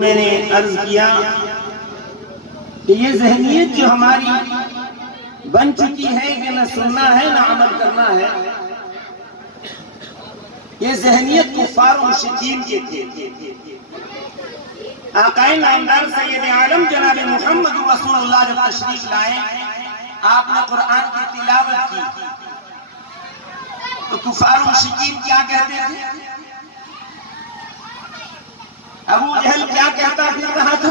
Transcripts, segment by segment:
میں نے عرض کیا کہ یہ ذہنیت جو ہماری بن چکی ہے کہ نہ سننا ہے نہ عمل کرنا ہے، یہ ذہنیت کفار و مشرکین کے تھے۔ آقائے نامدار سید عالم جناب محمد رسول اللہ جب تشریف لائے، آپ نے قرآن کی تلاوت کی تو کفار و مشرکین کیا کہتے تھے؟ ابو جہل کیا کہتا پھر رہا تھا؟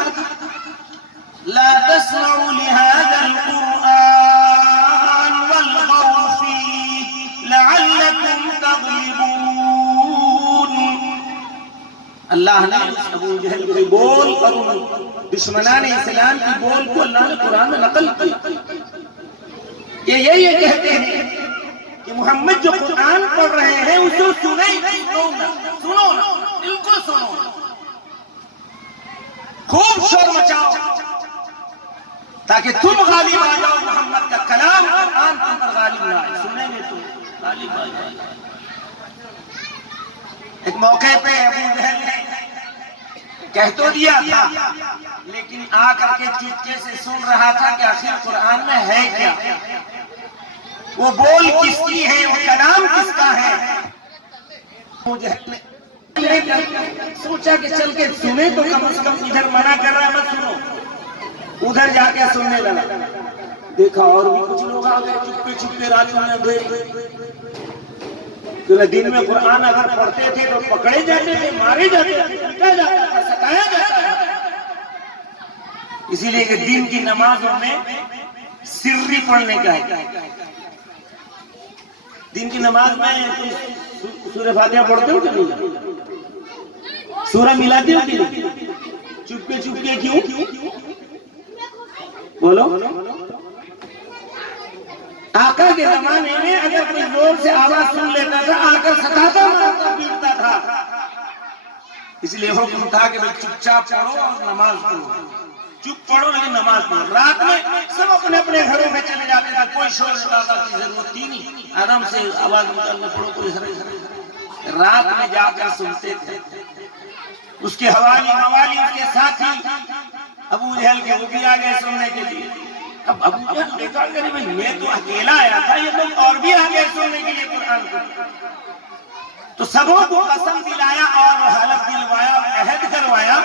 لا تسمعوا لهذا القرآن والغوا فيه لعلكم تغلبون۔ اللہ نے ابو جہل کے بول اور دشمنان اسلام کی بول کو اللہ نے قرآن میں نقل کی۔ یہ کہتے ہیں کہ محمد جو قرآن پڑھ رہے ہیں اسے سنو نا، بالکل سنو، خوب شور مچاؤ تاکہ تم غالب آ جاؤ، محمد کا کلام قرآن تم پر غالب نہ آئے، سنیں گے تو غالب آ جائے۔ ایک موقع پہ ابو جہل نے کہہ تو دیا تھا، لیکن آ کر کے چپکے سے سن رہا تھا کہ آخر قرآن میں ہے کیا، وہ بول کس کی ہے، وہ کلام کس کا ہے۔ ابو جہل نے سوچا کہ چل کے سنے تو کم از کم، ادھر منع کر رہا ہے مت سنو، ادھر جا کے سننے لگا، دیکھا اور بھی کچھ لوگ آ گئے چپکے چپکے راجوں میں دے۔ دن میں قرآن اگر پڑھتے تھے تو پکڑے جاتے تھے، مارے جاتے تھے، پیٹا جاتا تھا، ستایا جاتا تھا۔ اسی لیے کہ دن کی نمازوں میں سری پڑھنے کا ہے۔ دن کی نماز میں سورہ فاتحہ پڑھتے ہو کہ نہیں؟ سورہ ملاتے ہو کہ نہیں؟ چپکے چپکے کیوں؟ بولو۔ آقا کے زمانے میں اگر کوئی زور سے آواز سن لیتا تھا، آ کر ستاتا مارتا پیٹتا تھا، اس لیے حکم تھا کہ چپ چاپ پڑھو اور نماز پڑھو، چپ پڑھو لیکن نماز پڑھو۔ رات میں سب اپنے اپنے گھروں میں چلے جاتے تھے، کوئی شور شرابہ کی ضرورت تھی نہیں، آرام سے آواز نکالنے پڑھو، کوئی حرج۔ رات میں جا کر سنتے تھے، اس کے حوالی موالي اس کے ساتھی ابو جہل کے وہ بھی آ گئے سننے کے لیے۔ اب ابو جہل دیکھا کہ میں تو اکیلا آیا تھا، یہ لوگ اور بھی آ گئے سننے کے لیے قرآن کو، تو سبوں کو قسم دلایا اور حلف دلوایا اور عہد کروایا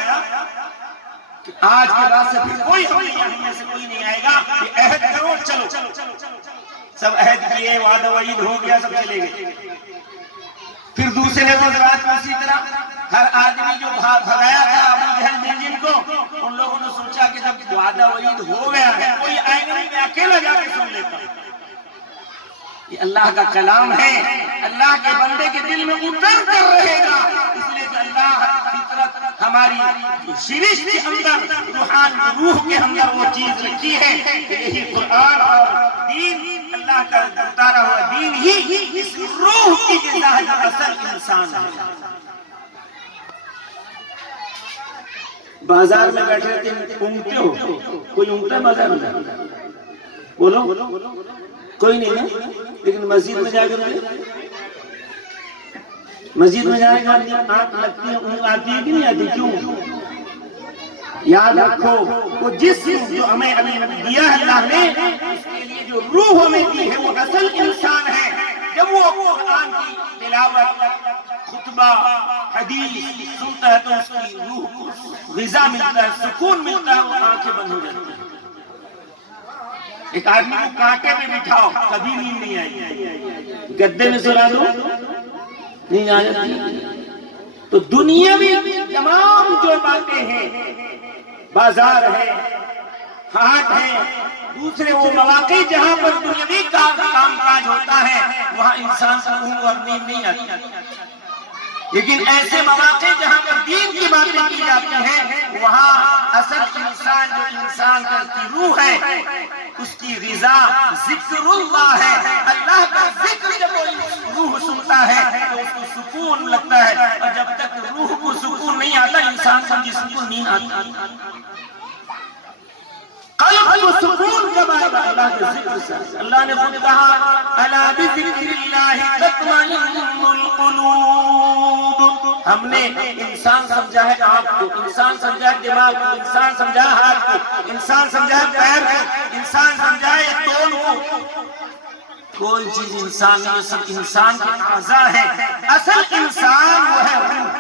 کہ آج کے بعد سے پھر کوئی ہم میں سے کوئی نہیں آئے گا، یہ عہد کرو، چلو۔ سب عہد کیے، وعدہ وعید ہو گیا، سب چلے گئے۔ پھر دوسرے روز رات میں اسی طرح ہر آدمی جو بھگایا تھا ابو جہل نے جن کو، ان لوگوں نے سوچا کہ جب وعدہ وعید ہو گیا ہے، کوئی آئے گا نہیں، میں اکیلا جا کے سن لیتا ہوں۔ یہ اللہ کا کلام ہے، اللہ کے بندے کے دل میں اتر کر رہے گا، اس لیے کہ اللہ فطرت ہماری شرش کے اندر، روح کے اندر وہ چیز رکھی ہے کہ یہی قرآن اور دین، اللہ کا اتارا ہوا دین ہی اس روح کی غذا ہے جو اصل انسان ہے۔ بازار میں بیٹھے رہتے اونگتے ہو، کوئی اونگتا ہے بازار میں؟ بولو، کوئی نہیں نا؟ لیکن مسجد میں جا کے مسجد میں جانے کے بعد آنکھ لگتی ہے، اونگ آتی ہے کہ نہیں آتی؟ کیوں؟ یاد رکھو وہ جسم جو ہمیں دیا ہے اللہ نے، اس کے لیے جو روح ہمیں دی ہے وہ اصل انسان ہے۔ جب وہ قرآن کی تلاوت، خطبہ، حدیث سنتا ہے تو اس کی روح کو غذا ملتا ہے، سکون ملتا ہے، وہ آنکھیں بند ہو جاتی ہیں۔ ایک آدمی کو کانٹے میں بٹھاؤ، کبھی نیند نہیں آئی، گدے میں سلا دو، نہیں آ جاتی۔ تو دنیا میں تمام جو باتیں ہیں، بازار ہے، ہاٹ ہے، دوسرے وہ مواقع جہاں پر دنیاوی کام کاج ہوتا ہے، وہاں انسان کو اونگ اور نیند نہیں آتی، لیکن ایسے مواقع جہاں پر دین کی باتیں کی جاتی ہیں، وہاں اصل انسان جو انسان کی روح ہے، اس کی غذا ذکر اللہ ہے۔ اللہ کا ذکر جب وہ روح سنتا ہے تو اس کو سکون لگتا ہے، اور جب تک روح کو سکون نہیں آتا، انسان کو جسم کو نیند آتی۔ قلب کو سکون کب آئے گا؟ اللہ کے ذکر سے۔ اللہ نے خود کہا الا بذکر اللہ تطمئن القلوب۔ ہم نے انسان سمجھا ہے آنکھ کو، انسان سمجھا ہے دماغ کو، انسان سمجھا ہے ہاتھ کو، انسان سمجھا ہے پیر کو، انسان سمجھا ہے تون کو۔ کوئی چیز انسان نہیں، سب انسان کے اعضاء ہے۔ اصل انسان وہ ہے روح۔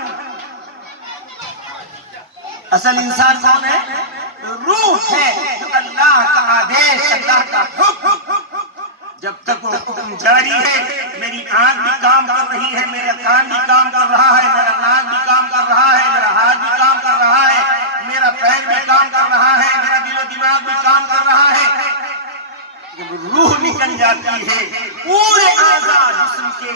اصل انسان کون ہے؟ روح ہے، جو اللہ کا آدیش، اللہ کا حکم، جب تک وہ حکم جاری ہے، میری آنکھ بھی کام کر رہی ہے، میرا کان بھی کام کر رہا ہے، میرا ناک بھی کام کر رہا ہے، میرا ہاتھ بھی کام کر رہا ہے، میرا پیر بھی کام کر رہا ہے، میرا دل و دماغ بھی کام کر رہا ہے۔ جب روح نکل جاتی ہے، پورے اعضاء جسم کے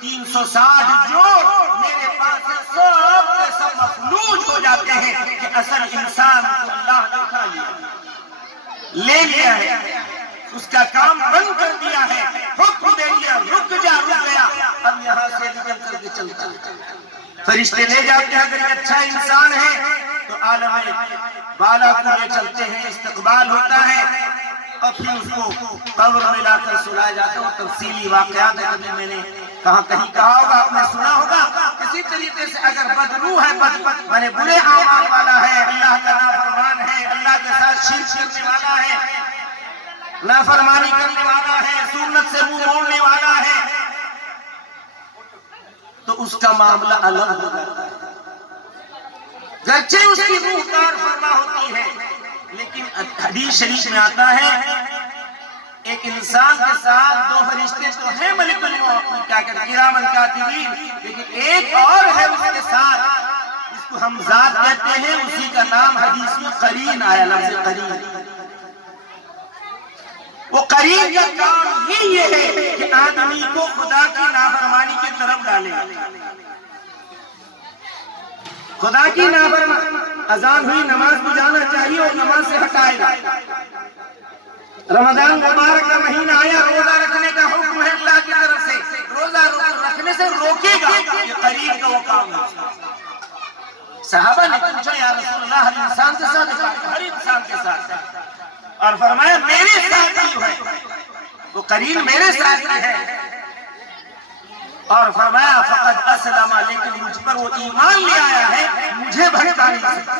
360 جوڑ میرے پاس سب کے سب مفلوج ہو جاتے ہیں کہ اصل انسان کو اللہ نے اٹھا لے لیا ہے، اس کا کام بند کر دیا ہے، حکم دے دیا، رک گیا، اب یہاں سے نکل کر کے چلتا ہے۔ فرشتے لے جاتے ہیں، اگر یہ اچھا انسان ہے تو عالم بالا کو لے چلتے ہیں، استقبال ہوتا ہے، اور پھر اس کو قبر میں لا کر سلایا جاتا ہے۔ تفصیلی واقعات ہے، کبھی میں نے کہیں کہا ہوگا، آپ نے سنا ہوگا۔ اسی طریقے سے اگر بدروح ہے، برے اعمال والا ہے، اللہ کا نافرمان ہے، اللہ کے ساتھ شرک کرنے والا ہے، نافرمانی کرنے والا ہے، سنت سے منہ موڑنے والا ہے، تو اس کا معاملہ الگ ہو جاتا ہے۔ گرچہ اس کی روح کار فرما ہوتی ہے، لیکن حدیث شریف میں آتا ہے ایک انسان کے ساتھ دو فرشتے تو ہیں ملک الموت کرامن کاتبین، لیکن ایک اور ہے اس کے ساتھ، اس کو ہم ذات کہتے ہیں، اسی کا نام حدیث میں قرین آیا، لفظ قرین۔ وہ قرین کا کام ہی یہ ہے کہ آدمی کو خدا کی نافرمانی کی طرف ڈالے۔ خدا کی نافرمانی، اذان ہوئی، نماز کو جانا چاہیے اور نماز سے ہٹائے گا۔ رمضان مبارک کا مہینہ آیا، روزہ رکھنے کا حکم ہے اللہ کی طرف سے، روزہ رکھنے سے روکے گا، یہ قریب کا وہ کام ہے۔ صحابہ نے پوچھا یا رسول اللہ ہر انسان کے ساتھ؟ ہر انسان کے ساتھ، اور فرمایا میرے ساتھ ہی ہے، وہ قرین میرے ساتھ ہی ہے، اور فرمایا فقد اسلم، لیکن مجھ پر وہ ایمان لے آیا ہے، مجھے بھٹکا نہیں سکتا۔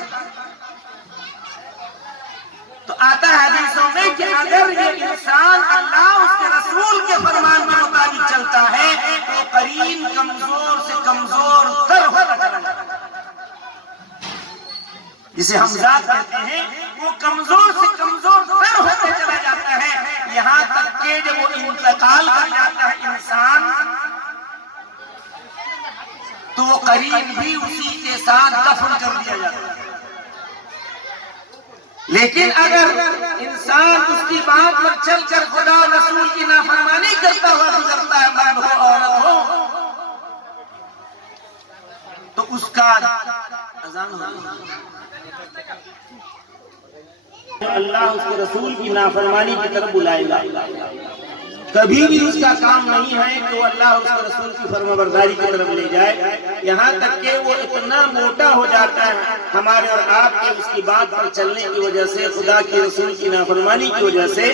تو آتا ہے حدیثوں میں کہ اگر یہ انسان اللہ اس کے رسول کے فرمان کے مطابق چلتا ہے تو قرین کمزور سے کمزور تر ہوتا چلا جاتا ہے، جسے ہم ذات کہتے ہیں، وہ کمزور سے کمزور تر ہوتا چلا جاتا ہے، یہاں تک کہ جب وہ انتقال کر جاتا ہے انسان، تو وہ قرین بھی اسی کے ساتھ دفن کر دیا جاتا ہے۔ لیکن اگر انسان اس کی بات پر چل کر خدا و رسول کی نافرمانی کرتا ہوا گزرتا ہے، مرد ہو عورت ہو، تو اس کا اذان ہو، اللہ اس کے رسول کی نافرمانی کی طرف بلائے گا۔ کبھی بھی اس کا کام نہیں ہے کہ وہ اللہ اس کے رسول کی فرمانبرداری کی طرف لے جائے، یہاں تک کہ وہ اتنا موٹا ہو جاتا ہے ہمارے اور آپ کے اس کی بات پر چلنے کی وجہ سے، خدا کے رسول کی نافرمانی کی وجہ سے،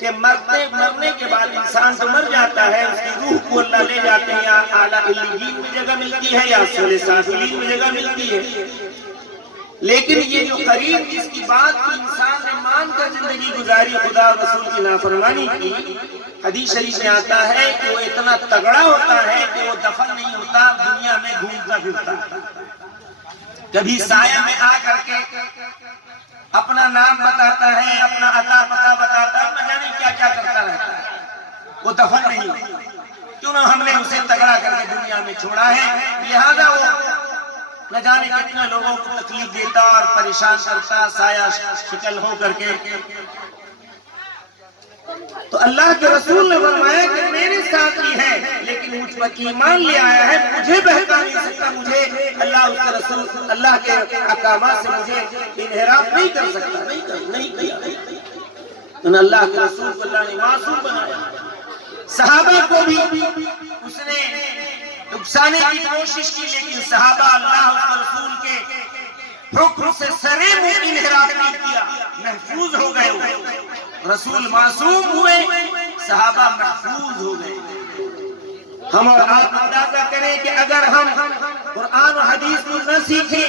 کہ مرنے کے بعد انسان تو مر جاتا ہے، اس کی روح کو اللہ لے جاتے ہیں، یا اعلیٰ علیین میں جگہ ملتی ہے یا اسفل سافلین میں جگہ ملتی ہے۔ لیکن یہ جو قریب جس کی بات کو انسان نے مان کر زندگی گزاری، خدا اور رسول کی نافرمانی کی، حدیث شریف میں آتا ہے کہ وہ اتنا تگڑا ہوتا ہے کہ وہ دفن نہیں ہوتا، دنیا میں گھومتا پھرتا، کبھی سایہ میں آ کر کے اپنا نام بتاتا ہے، اپنا عطا پتہ بتاتا ہے، نہ جانے کیا کیا کرتا رہتا ہے، وہ دفن نہیں ہوتا، کیوں نہ ہم نے اسے تگڑا کر کے دنیا میں چھوڑا ہے، لہذا وہ نہ جانے کتنے لوگوں کو تکلیف دیتا اور پریشان کرتا، سایہ شکل ہو کر کے۔ تو اللہ کے رسول نے فرمایا کہ میرے ساتھ ہی ہے، لیکن مجھ پر ایمان لے آیا ہے، مجھے بہکا نہیں سکتا، مجھے اللہ اس کے رسول، اللہ کے احکامات سے مجھے انحراف نہیں کر سکتا، نہیں کیا۔ اللہ کے رسول کو اللہ نے معصوم بنایا۔ صحابہ کو بھی اس نے نقصانے کی کوشش کی، لیکن صحابہ اللہ اس کے رسول کے حکم سے سرے منہ انحراف نہیں کیا، محفوظ ہو گئے، رسول معصوم ہوئے، صحابہ محفوظ ہو گئے۔ ہم اور آپ اندازہ کریں کہ اگر ہم قرآن و حدیث کو نہ سیکھیں،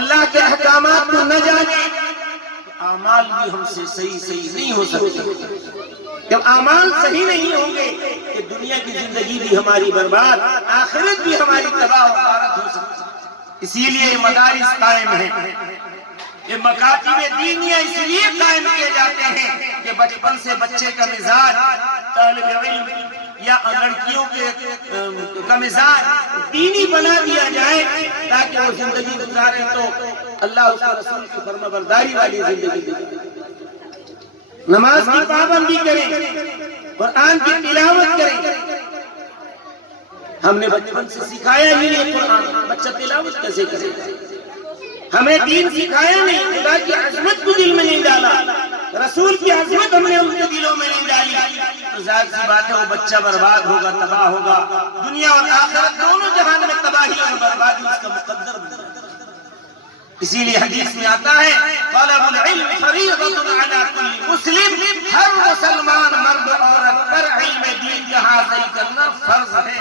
اللہ کے احکامات کو نہ جانیں، اعمال بھی ہم سے صحیح نہیں ہو سکتے۔ جب اعمال صحیح نہیں ہوں گے کہ دنیا کی زندگی بھی ہماری برباد، آخرت بھی ہماری تباہ و غارت ہو سکتی۔ اسی لیے یہ مدارس قائم ہیں، یہ مکاتب دینیہ اس لیے قائم کیے جاتے ہیں کہ بچپن سے بچے کا مزاج، طالب علم یا لڑکیوں کا مزاج دینی بنا دیا جائے تاکہ وہ زندگی گزارے تو اللہ اس رسول کی فرمانبرداری والی زندگی گزارے، نماز کی پابندی کریں، قرآن کی تلاوت کریں۔ ہم نے بچپن سے سکھایا ہی نہیں قرآن، بچہ تلاوت کیسے کرے؟ ہمیں دین سکھایا نہیں، خدا کی عظمت کو دل میں نہیں ڈالا، رسول کی عظمت ہم نے ان کے دلوں میں نہیں ڈالی، تو ظاہر سی بات ہے وہ بچہ برباد ہوگا، تباہ ہوگا، دنیا اور آخرت دونوں جہان میں تباہی اور بربادی اس کا مقدر بن جائے۔ اسی لیے حدیث میں آتا ہے طلب العلم فریضۃ علی کل مسلم، ہر مسلمان مرد عورت پر علم دین کا حاصل کرنا فرض ہے۔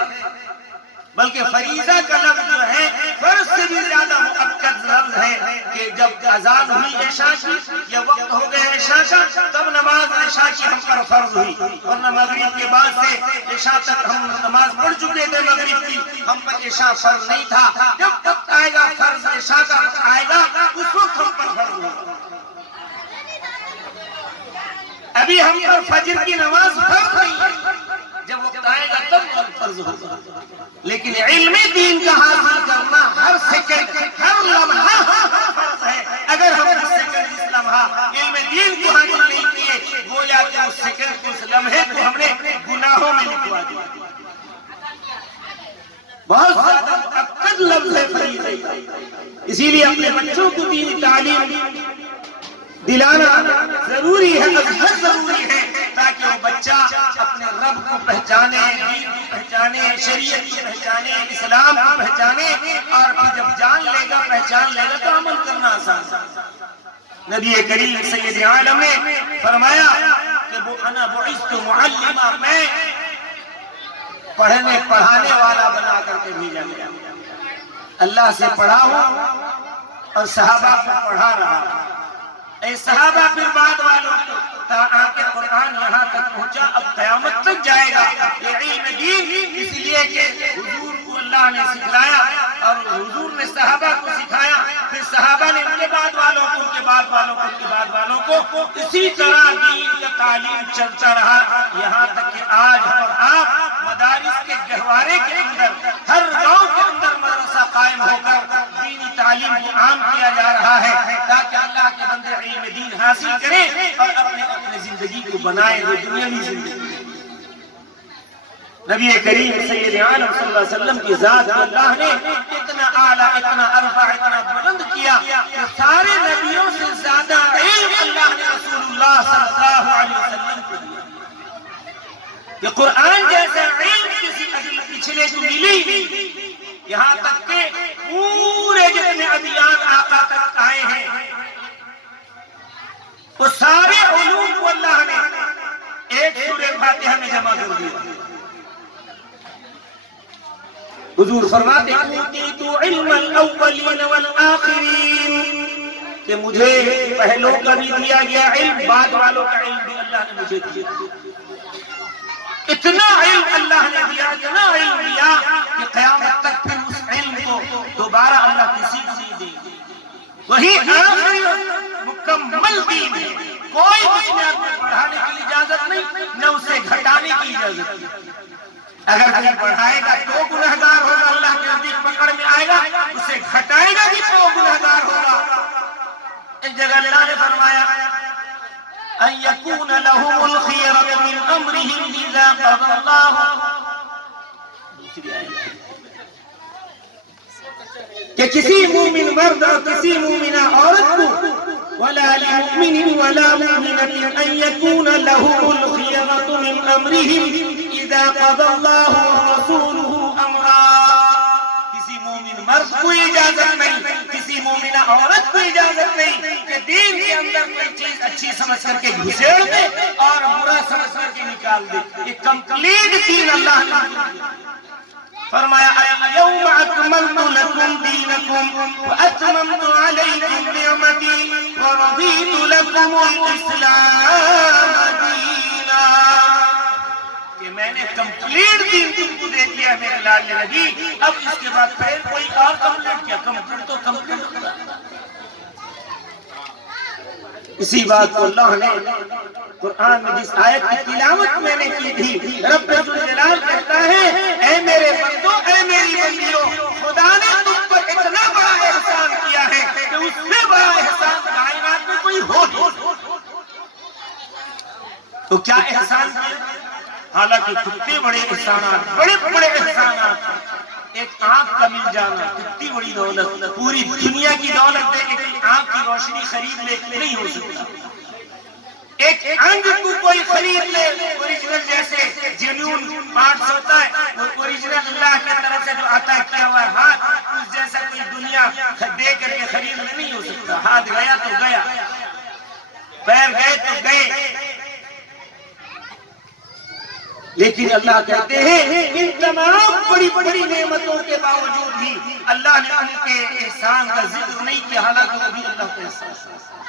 بلکہ فریضہ کا لفظ جو ہے فرض سے بھی زیادہ مؤکد لفظ ہے کہ جب اذان ہوئی عشاء کی یا وقت ہو گیا عشاء کا تب نماز عشاء کی ہم پر فرض ہوئی، ورنہ مغرب کے بعد سے عشاء تک ہم نماز پڑھ چکے تھے مغرب کی، ہم پر عشاء فرض نہیں تھا۔ جب وقت آئے گا فرض عشاء کا آئے گا اس وقت ہم پر فرض ہوگا۔ ابھی ہم پر فجر کی نماز فرض نہیں ہے، جب وقت آئے گا تب فرض ہوگا۔ لیکن علم دین کا حاصل کرنا ہر سیکنڈ ہر لمحہ فرض ہے۔ اگر ہم اس سیکنڈ اس لمحہ علم دین کو حاصل نہیں کیے، گویا کہ اس سیکنڈ اس لمحے کو ہم نے گناہوں میں لکھوا دیا۔ بہت زیادہ مؤکد لفظ ہے فریضہ، اسی لیے اپنے بچوں کو دینی تعلیم دلانا ضروری ہے، ازحد ضروری ہے، تاکہ وہ بچہ اپنے رب کو پہچانے، دین کو پہچانے، شریعت کو پہچانے، اسلام کو پہچانے، اور پھر جب جان لے گا پہچان لے گا تو عمل کرنا آسان ہے۔ نبی کریم سید عالم نے فرمایا کہ انا بعثت معلما، میں پڑھنے پڑھانے والا بنا کر کے بھیجا گیا، اللہ سے پڑھا ہوں اور صحابہ کو پڑھا رہا ہوں۔ اے صحابہ پھر بعد والوں کو تاکہ قرآن یہاں تک پہنچا، اب قیامت تک جائے گا یہ علم دین، اس لیے کہ حضور کو اللہ نے سکھلایا اور حضور نے صحابہ کو سکھایا، پھر صحابہ نے ان کے بعد والوں کو، ان کے بعد والوں کو، ان کے بعد والوں کو، اسی طرح دین کا تعلیم چلتا رہا یہاں تک کہ آج اور آپ مدارس کے گہوارے کے اندر ہر گاؤں کے اندر مدرسہ قائم ہو کر دینی تعلیم کو عام کیا جا رہا ہے تاکہ اللہ کے بندے علم دین حاصل کریں اور اپنے زندگی کو بنائیں وہ دنیاوی زندگی۔ نبی کریم سید عالم صلی اللہ علیہ وسلم کی ذات کو اللہ نے اتنا اعلیٰ، اتنا ارفع، اتنا بلند کیا کہ سارے نبیوں سے زیادہ علم اللہ نے رسول اللہ صلی اللہ علیہ وسلم کو دیا۔ کہ قرآن جیسا علم کسی پچھلے کو ملی، یہاں تک کہ پورے جتنے ادیان آقا تک آئے ہیں وہ سارے علوم کو اللہ نے ایک سورہ فاتحہ میں جمع کر دیا۔ حضور فرماتے ہیں اوتیت علم الاولین والآخرین، کہ مجھے پہلوں کا بھی دیا گیا علم، بعد والوں کا علم بھی اللہ نے مجھے دیا۔ اتنا علم اللہ نے دیا، اتنا علم دیا کہ قیامت تک پھر اس علم کو دوبارہ اللہ کسی کو نہیں دے گا۔ وہی آخری مکمل دین ہے، کوئی اس میں اپنے بڑھانے کی اجازت نہیں، نہ اسے گھٹانے کی اجازت نہیں۔ اگر کوئی بڑھائے گا تو گنہگار ہوگا، اللہ کے نزدیک پکڑ میں آئے گا، اسے گھٹائے گا بھی تو گنہگار ہوگا۔ ایک جگہ اللہ نے فرمایا ان یکون لهم الخیرۃ من امرهم اذا قضى اللہ، کہ کسی مومن مرد اور کسی مومنہ عورت کو ولا لمؤمن ولا مؤمنة ان يكون لهم الخيرة من امرهم اذا قضى الله ورسوله امرا، کسی مومن مرد کو اجازت نہیں، کسی مومنہ عورت کو اجازت نہیں کہ دین کے اندر کوئی چیز اچھی سمجھ کر کے گھسیڑ دے اور برا سمجھ کر کے نکال دے. یہ کمپلیٹ دین اللہ نے فرمایا اليوم اکملت لکم دینکم واتممت علیکم نعمتی ورضیت لکم الاسلام دینا. کہ میں نے کمپلیٹ دین تم کو دے دیا میرے لال نبی. اب اس کے بعد پھر کوئی اور کمپلیٹ کیا؟ کمپلیٹ تو کمپلیٹ ہوگا. اسی بات کو اللہ نے قرآن میں جس آیت کی تلاوت میں نے کی تھی، رب ذوالجلال کہتا ہے اے میرے بندو، اے میری بندیوں، خدا نے تم پر اتنا بڑا احسان کیا ہے کہ اس سے بڑا احسان کائنات میں کوئی ہو نہیں. تو کیا احسان کیا؟ حالانکہ کتنے بڑے احسانات، بڑے بڑے احسانات. ایک آنکھ کا مل جانا کتنی بڑی دولت، پوری دنیا کی دولت دے کے آنکھ کی روشنی خرید لے نہیں ہو سکتا. ایک انگ کو کوئی خرید لے اوریجنل جیسے جنون پارٹس ہوتا ہے، وہ اوریجنل اللہ کی طرف سے جو عطا کیا ہوا ہے ہاتھ، اس جیسا کوئی دنیا دے کر کے خرید نہیں ہو سکتا. ہاتھ گیا تو گیا، پیر گئے تو گئے. لیکن اللہ کہتے ہیں ان تمام بڑی بڑی نعمتوں کے باوجود بھی اللہ نے ان کے احسان کا ذکر نہیں کیا، حالانکہ وہ بھی اللہ کا احسان ہے.